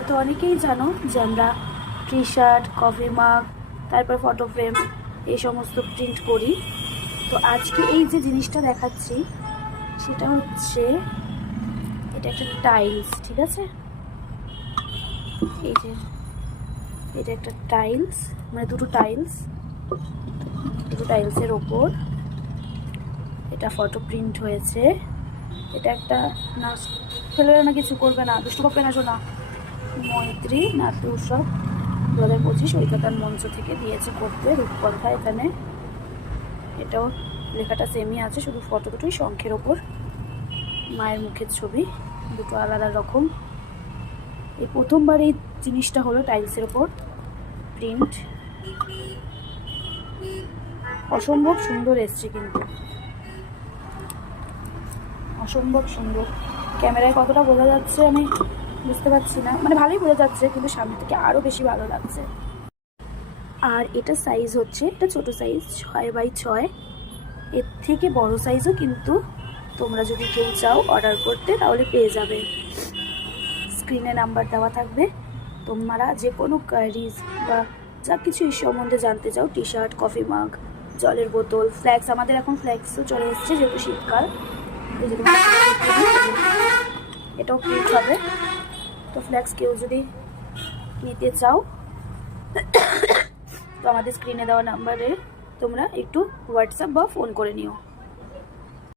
তোমরা তো অনেকেই জানো যে আমরা টি শার্ট, কফি মাগ, তারপর ফটো ফ্রেম এই সমস্ত প্রিন্ট করি। তো আজকে এই যে জিনিসটা দেখাচ্ছি সেটা হচ্ছে, এটা একটা টাইলস, ঠিক আছে? এই যে এটা একটা টাইলস, মানে দুটো টাইলসের ওপর এটা ফটো প্রিন্ট হয়েছে। এটা একটা না, ফেলে না, কিছু করবে না, দুষ্টু করবে না শোনা। মৈত্রী নাট্য উৎসব 2025 ঐকাতান মঞ্চ থেকে দিয়েছে করতে রূপকথা। এখানে এটাও লেখাটা সেমই আছে, শুধু ফটো দুটোই শঙ্খের ওপর, মায়ের মুখের ছবি, দুটো আলাদা রকম। এই প্রথমবার এই জিনিসটা হলো টাইলসের ওপর প্রিন্ট। অসম্ভব সুন্দর এসছে, কিন্তু অসম্ভব সুন্দর। ক্যামেরায় কতটা বোঝা যাচ্ছে আমি বুঝতে পারছি না, মানে ভালোই বোঝা যাচ্ছে, কিন্তু সামনে থেকে আরও বেশি ভালো লাগছে। আর এটা সাইজ হচ্ছে, এটা ছোটো সাইজ 6x6, এর থেকে বড় সাইজও কিন্তু তোমরা যদি কেউ চাও অর্ডার করতে তাহলে পেয়ে যাবে। স্ক্রিনে নাম্বার দেওয়া থাকবে, তোমরা যে কোনো কোয়ারিজ বা যা কিছু এই সম্বন্ধে জানতে চাও, টি শার্ট, কফি মাগ, জলের বোতল, ফ্ল্যাক্স, আমাদের এখন ফ্ল্যাক্সও চলে এসছে যেহেতু শীতকাল। এটাও প্রিন্ট হবে। তো ফ্ল্যাক্স কেউ যদি নিতে চাও তো আমাদের স্ক্রিনে দেওয়া নাম্বারে তোমরা একটু হোয়াটসঅ্যাপ বা ফোন করে নিও।